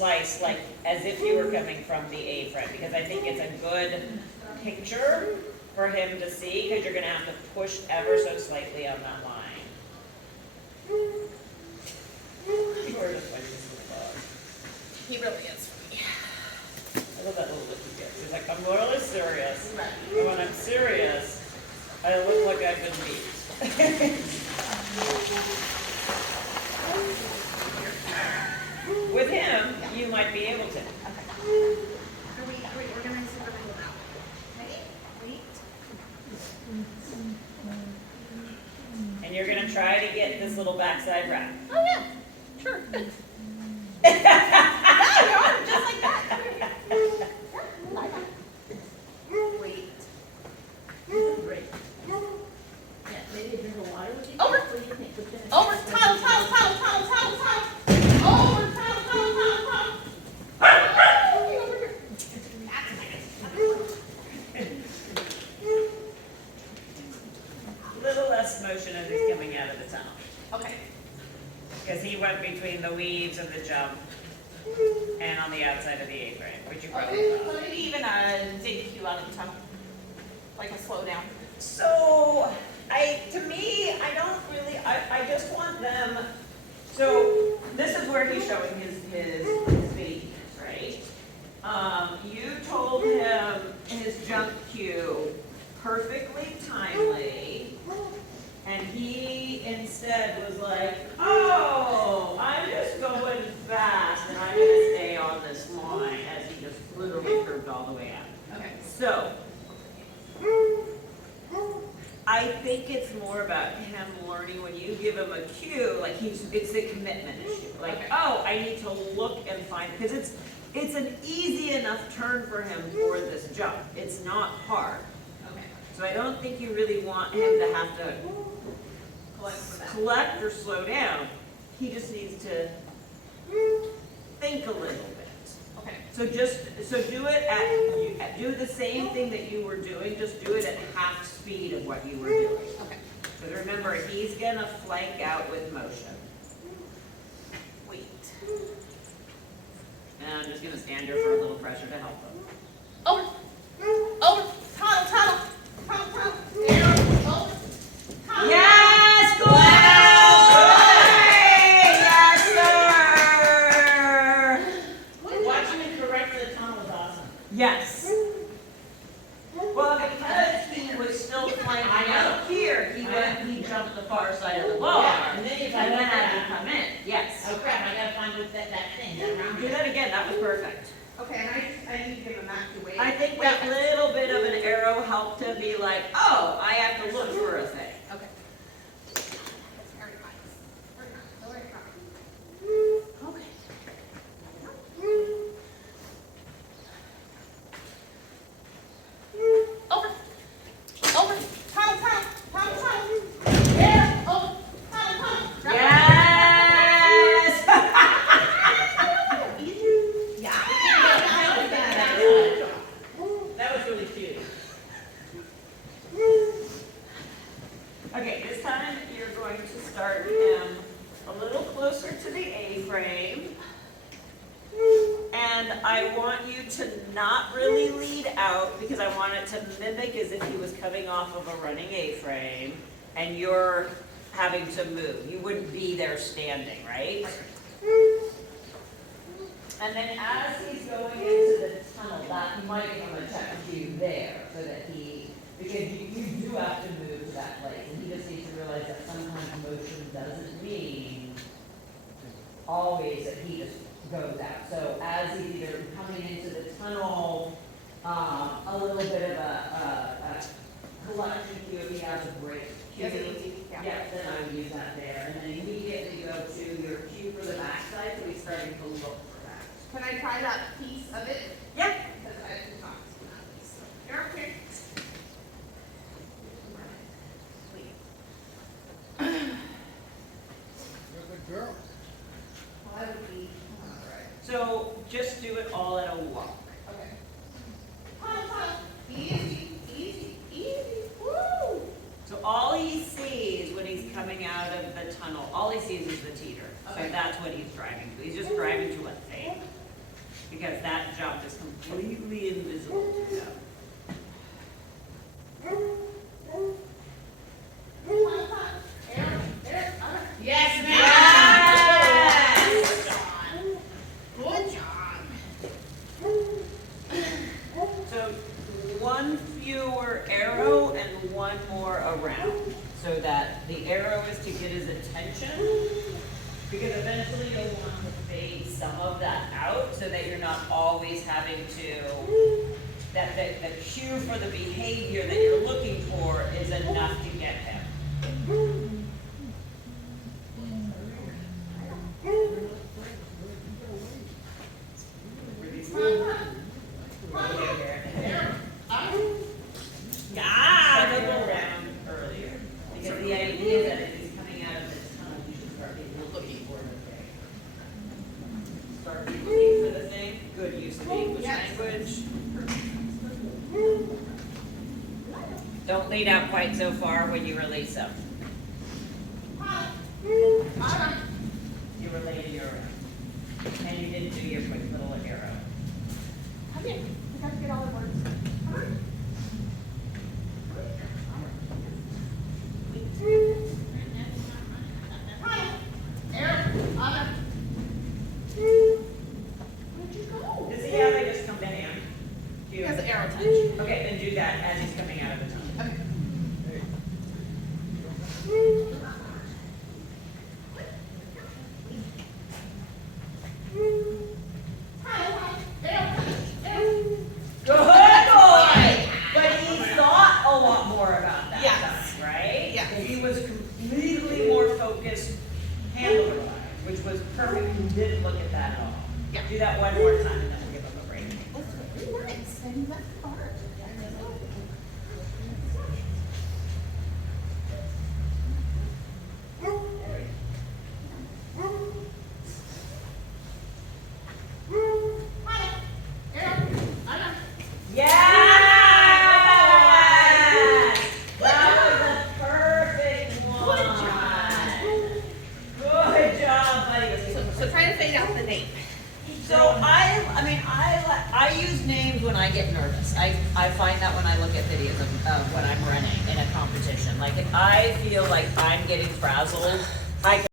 slice like as if you were coming from the A-frame, because I think it's a good picture for him to see, because you're gonna have to push ever so slightly on that line. Or just like this little dog. He really is for me. I love that little look he gives. He's like, I'm really serious. And when I'm serious, I look like I've been beat. With him, you might be able to. Okay. Are we organizing the middle now? Ready? Wait. And you're gonna try to get this little backside wrap. Oh yeah, sure. Yeah, you are, just like that. Come here. Wait. Great. Yeah, maybe a drink of water would be good. Over. What do you think? Over. Tunnel. Over. Tunnel. Okay, over here. Little less motion as he's coming out of the tunnel. Okay. Because he went between the weaves and the jump and on the outside of the A-frame, which you probably Okay. thought. So maybe even a debut out of the tunnel. Like a slow down. So, to me, I don't really, I just want them, so this is where he's showing his babies, right? You told him his jump cue perfectly timely, and he instead was like, oh, I'm just going fast, and I'm gonna stay on this line, as he just literally curved all the way out. Okay. So, I think it's more about him learning when you give him a cue, like it's the commitment issue. Like, Okay. oh, I need to look and find, because it's an easy enough turn for him for this jump. It's not hard. Okay. So I don't think you really want him to have to Collect or slow down. He just needs to think a little bit. Okay. So do it do the same thing that you were doing, just do it at half speed of what you were doing. Okay. Because remember, he's gonna flank out with motion. Wait. And I'm just gonna stand here for a little pressure to help him. Over. Tunnel. There. Over. Tunnel. Yes, go! Yes, sir! Watching him correct the tunnel is awesome. Yes. Well, because he was still flanking out here, he jumped the far side of the bar. Yeah, and then if I And then went had to that, come in, yes. oh crap, I gotta find what that thing, that round. Do that again, that was perfect. Okay, and I need to give him that to wait. I think that little bit of an arrow helped him be like, oh, I have to look for a thing. Okay. That's very nice. Very nice. Okay. Over. Tunnel. Yeah. Over. Tunnel. Yes! Yeah. That was really cute. Okay, this time you're going to start him a little closer to the A-frame. And I want you to not really lead out, because I want it to mimic as if he was coming off of a running A-frame and you're having to move. You wouldn't be there standing, right? And then as he's going into the tunnel, that might give him a check cue there, so that because you do have to move to that place, and he just needs to realize that sometimes motion doesn't mean always that he just goes out. So as he's either coming into the tunnel, a little bit of a collection cue, if he has a break cue. Yeah. Yeah, then I would use that there, and then immediately go to your cue for the backside, so he's starting to look for that. Can I try that piece of it? Yeah. Because I did not see that piece. You're up here. You're a good girl. Well, I would be. Alright. So just do it all at a walk. Okay. Easy. Woo! So all he sees when he's coming out of the tunnel, all he sees is the teeter. So Okay. that's what he's driving to. He's just driving to a thing. fewer arrow and one more around, so that the arrow is to get his attention. Because eventually you'll want to fade some of that out so that you're not always having to, that the cue for the behavior that you're looking for is enough to get him. Start to go around earlier, because the idea is that if he's coming out of this tunnel, you should start being looking for the thing. Start looking for the thing, good use of the English language. Don't lean out quite so far when you release him. You related your arrow. And you didn't do your quick little arrow. Okay, we have to get all the words. Come on. Where'd you go? Does he have, they just come to hand? Do you- He has an arrow touch. Okay, then do that as he's coming out of the tunnel. Okay. Good boy! But he thought a lot more about that Yes. time, right? Yes. He was completely more focused handler-wise, which was perfect. He didn't look at that at all. Yeah. Do that one more time and then we'll give him a break. That's really nice. And that's hard. Yes! That was a perfect one. Good job, buddy. So try to fade out the name. So I use names when I get nervous. I find that when I look at videos of when I'm running in a competition. Like if I feel like I'm getting frazzled, I